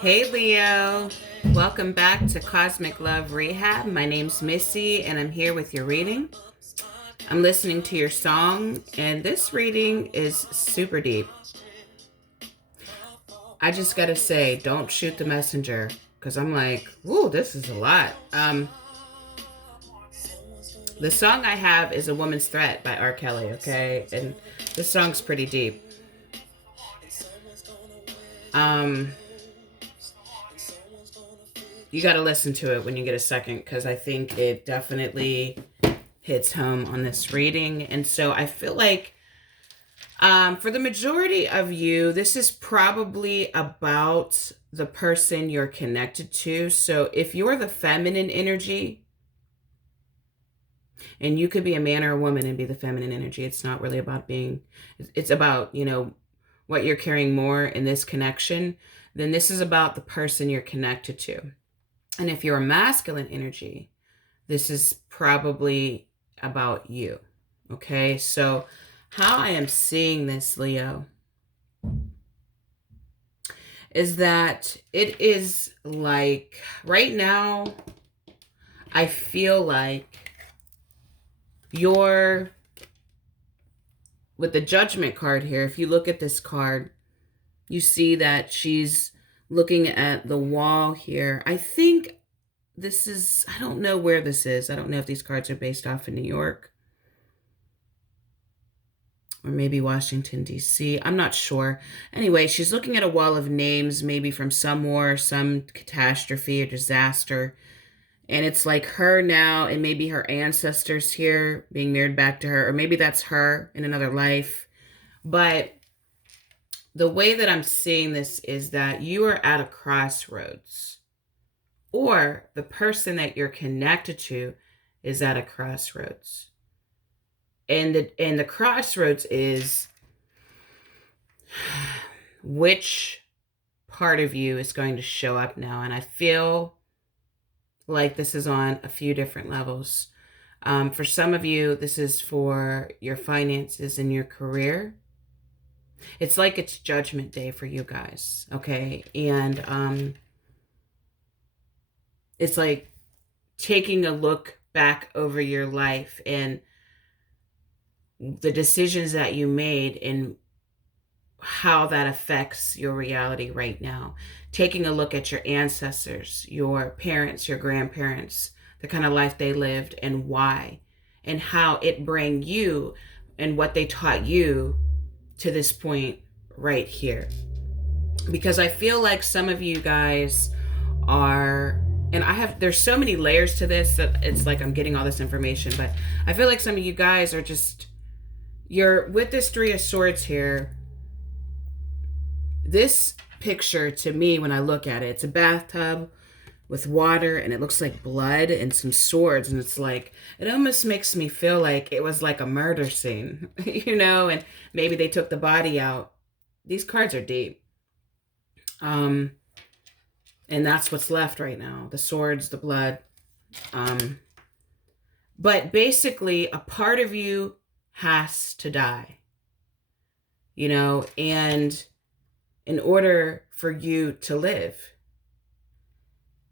Hey Leo, welcome back to Cosmic Love Rehab. My name's Missy and I'm here with your reading. I'm listening to your song and this reading is super deep. I just gotta say, don't shoot the messenger because I'm like, whoa, this is a lot. The song I have is A Woman's Threat by R. Kelly, okay? And this song's pretty deep. Um, you gotta listen to it when you get a second because I think it definitely hits home on this reading. And so I feel like for the majority of you, this is probably about the person you're connected to. So if you're the feminine energy, and you could be a man or a woman and be the feminine energy, it's not really about being, it's about, what you're carrying more in this connection, then this is about the person you're connected to. And if you're a masculine energy, this is probably about you. Okay, so how I am seeing this, Leo, is that it is like right now, I feel like you're with the Judgment card here. If you look at this card, you see that she's looking at the wall here. I think this is, I don't know where this is. I don't know if these cards are based off in New York or maybe Washington, D.C. I'm not sure. Anyway, she's looking at a wall of names, maybe from some war, some catastrophe or disaster. And it's like her now and maybe her ancestors here being mirrored back to her, or maybe that's her in another life. But the way that I'm seeing this is that you are at a crossroads, or the person that you're connected to is at a crossroads. And the crossroads is which part of you is going to show up now. And I feel like this is on a few different levels. For some of you, this is for your finances and your career. It's like it's Judgment Day for you guys, okay? And it's like taking a look back over your life and the decisions that you made and how that affects your reality right now. Taking a look at your ancestors, your parents, your grandparents, the kind of life they lived and why, and how it bring you and what they taught you to this point right here. Because I feel like some of you guys are, and there's so many layers to this that it's like I'm getting all this information, but I feel like some of you guys are just, you're with this Three of Swords here. This picture to me, when I look at it, it's a bathtub with water and it looks like blood and some swords. And it's like, it almost makes me feel like it was like a murder scene, and maybe they took the body out. These cards are deep. And that's what's left right now. The swords, the blood. But basically a part of you has to die, and in order for you to live.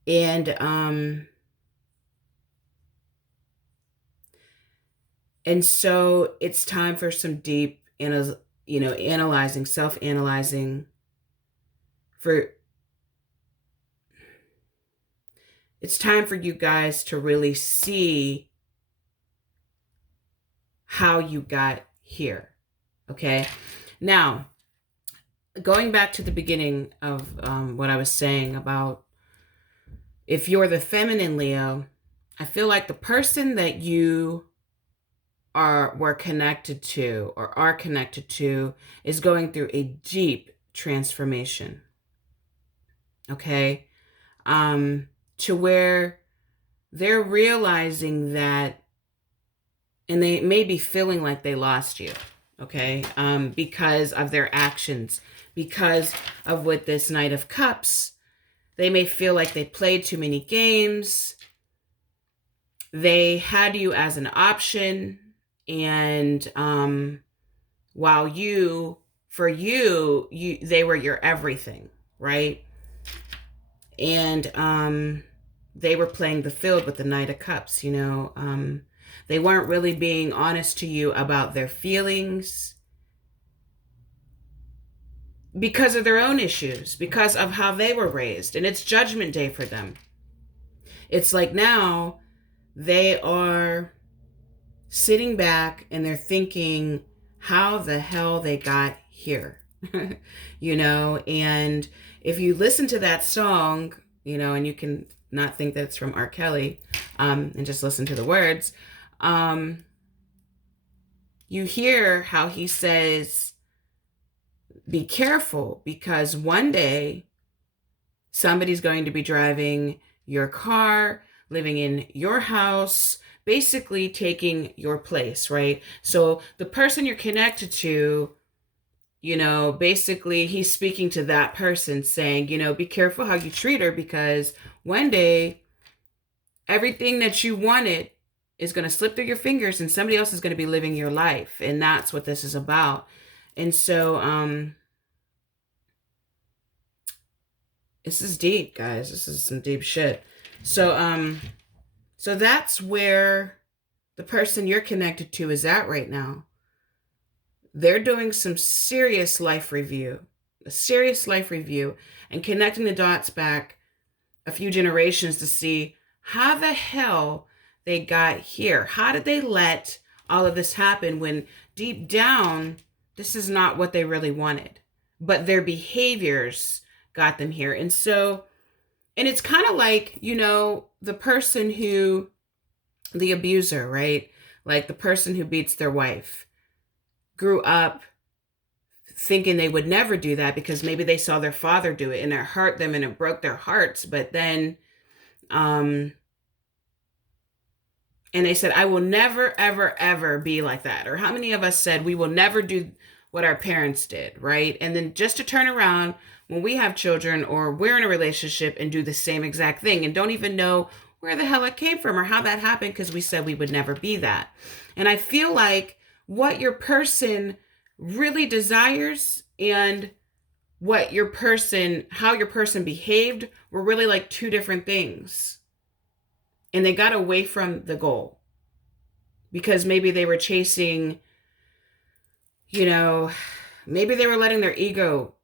And so it's time for some deep, analyzing, self-analyzing. It's time for you guys to really see how you got here. Okay. Now, going back to the beginning of what I was saying about if you're the feminine Leo, I feel like the person that you were connected to or are connected to is going through a deep transformation. Okay. To where they're realizing that, and they may be feeling like they lost you. Okay. Because of their actions, because of with this Knight of Cups, they may feel like they played too many games. They had you as an option. And while they were your everything, right? And they were playing the field with the Knight of Cups. They weren't really being honest to you about their feelings because of their own issues, because of how they were raised, and it's judgment day for them. It's like now they are sitting back and they're thinking how the hell they got here. And if you listen to that song, and you can not think that it's from R. Kelly, and just listen to the words, you hear how he says, be careful, because one day somebody's going to be driving your car, living in your house, basically taking your place, right? So the person you're connected to, basically he's speaking to that person saying, be careful how you treat her, because one day everything that you wanted is going to slip through your fingers and somebody else is going to be living your life. And that's what this is about. And so, this is deep, guys. This is some deep shit. So that's where the person you're connected to is at right now. They're doing some serious life review, and connecting the dots back a few generations to see how the hell they got here. How did they let all of this happen when deep down, this is not what they really wanted, but their behaviors got them here. And it's kind of like, the person the abuser, right? Like the person who beats their wife grew up thinking they would never do that because maybe they saw their father do it and it hurt them and it broke their hearts. But then, and they said, I will never, ever, ever be like that. Or how many of us said we will never do what our parents did, right? And then just to turn around when we have children or we're in a relationship and do the same exact thing and don't even know where the hell it came from or how that happened because we said we would never be that. And I feel like what your person really desires and how your person behaved were really like two different things. And they got away from the goal because maybe they were chasing, maybe they were letting their ego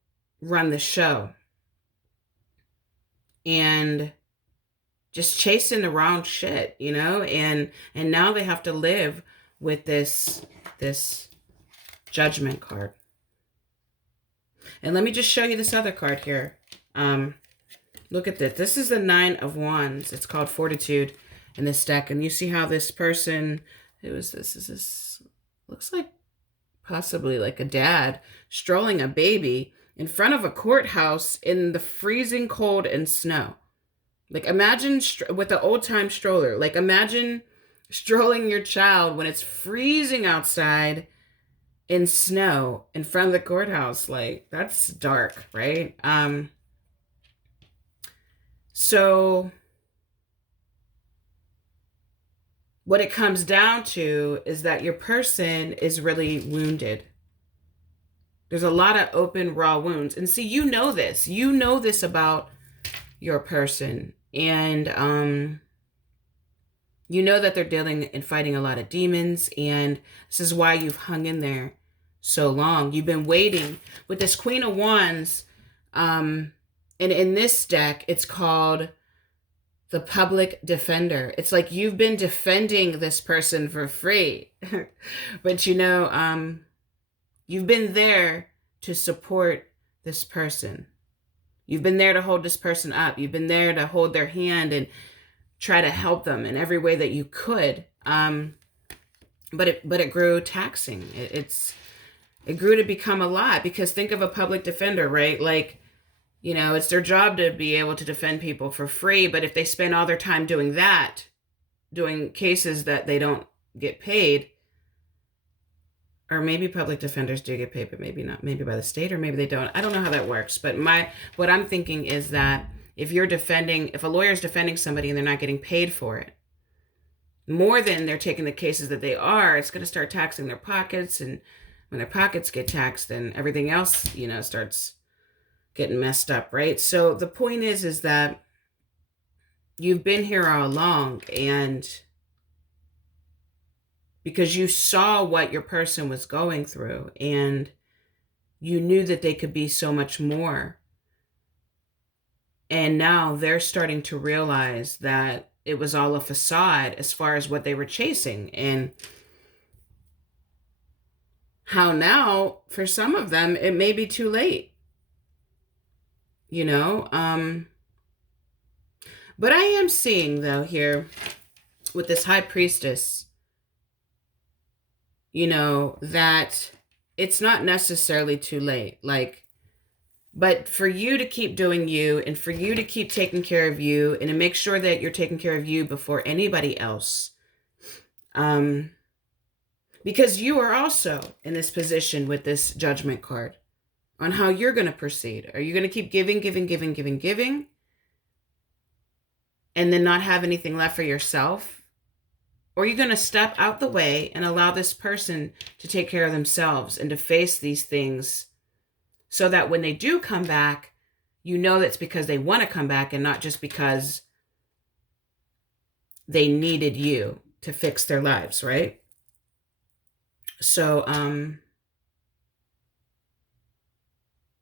run the show and just chasing the wrong shit, and now they have to live with this judgment card. And let me just show you this other card here. Look at this. This is the 9 of Wands. It's called Fortitude in this deck. And you see how this person, who is this? Is this, looks like possibly like a dad strolling a baby in front of a courthouse in the freezing cold and snow. Like imagine with the old time stroller, like imagine strolling your child when it's freezing outside in snow in front of the courthouse. Like that's dark, right? So what it comes down to is that your person is really wounded. There's a lot of open, raw wounds. And see, you know this about your person. And you know that they're dealing and fighting a lot of demons. And this is why you've hung in there so long. You've been waiting with this Queen of Wands. And in this deck, it's called the Public Defender. It's like you've been defending this person for free. But you've been there to support this person. You've been there to hold this person up. You've been there to hold their hand and try to help them in every way that you could. But it grew taxing. It grew to become a lot because think of a public defender, right? Like, it's their job to be able to defend people for free. But if they spend all their time doing that, doing cases that they don't get paid, or maybe public defenders do get paid, but maybe not, maybe by the state, or maybe they don't. I don't know how that works. But what I'm thinking is that if a lawyer's defending somebody and they're not getting paid for it, more than they're taking the cases that they are, it's going to start taxing their pockets. And when their pockets get taxed, then everything else, starts getting messed up, right? So the point is that you've been here all along, and because you saw what your person was going through, and you knew that they could be so much more. And now they're starting to realize that it was all a facade as far as what they were chasing, and how now, for some of them, it may be too late, you know? But I am seeing, though, here with this High Priestess, you know, that it's not necessarily too late. Like, but for you to keep doing you, and for you to keep taking care of you, and to make sure that you're taking care of you before anybody else. Because you are also in this position with this Judgment card on how you're going to proceed. Are you going to keep giving, giving, giving, giving, giving, and then not have anything left for yourself? Or are you going to step out the way and allow this person to take care of themselves and to face these things, so that when they do come back, you know that's because they want to come back and not just because they needed you to fix their lives, right? So,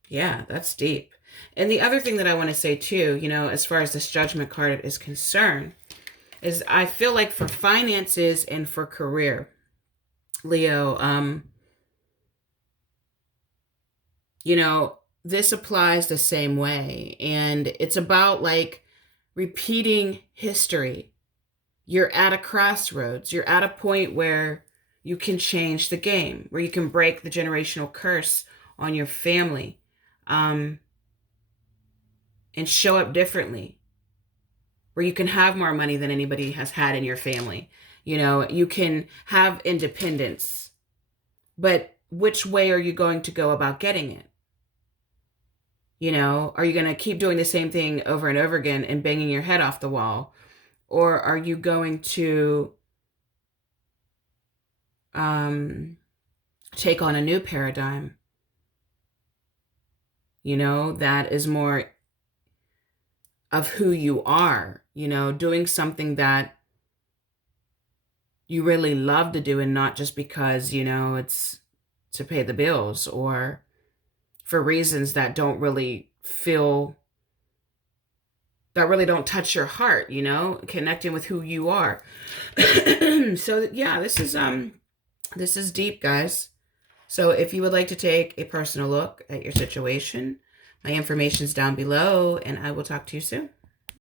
yeah, that's deep. And the other thing that I want to say too, you know, as far as this Judgment card is concerned, is I feel like for finances and for career, Leo, you know, this applies the same way. And it's about like repeating history. You're at a crossroads. You're at a point where you can change the game, where you can break the generational curse on your family, and show up differently, where you can have more money than anybody has had in your family. You know, you can have independence, but which way are you going to go about getting it? You know, are you going to keep doing the same thing over and over again and banging your head off the wall? Or are you going to take on a new paradigm, you know, that is more of who you are, you know, doing something that you really love to do, and not just because, you know, it's to pay the bills, or for reasons that don't really don't touch your heart, you know, connecting with who you are. So yeah, this is deep, guys. So if you would like to take a personal look at your situation, my information is down below, and I will talk to you soon.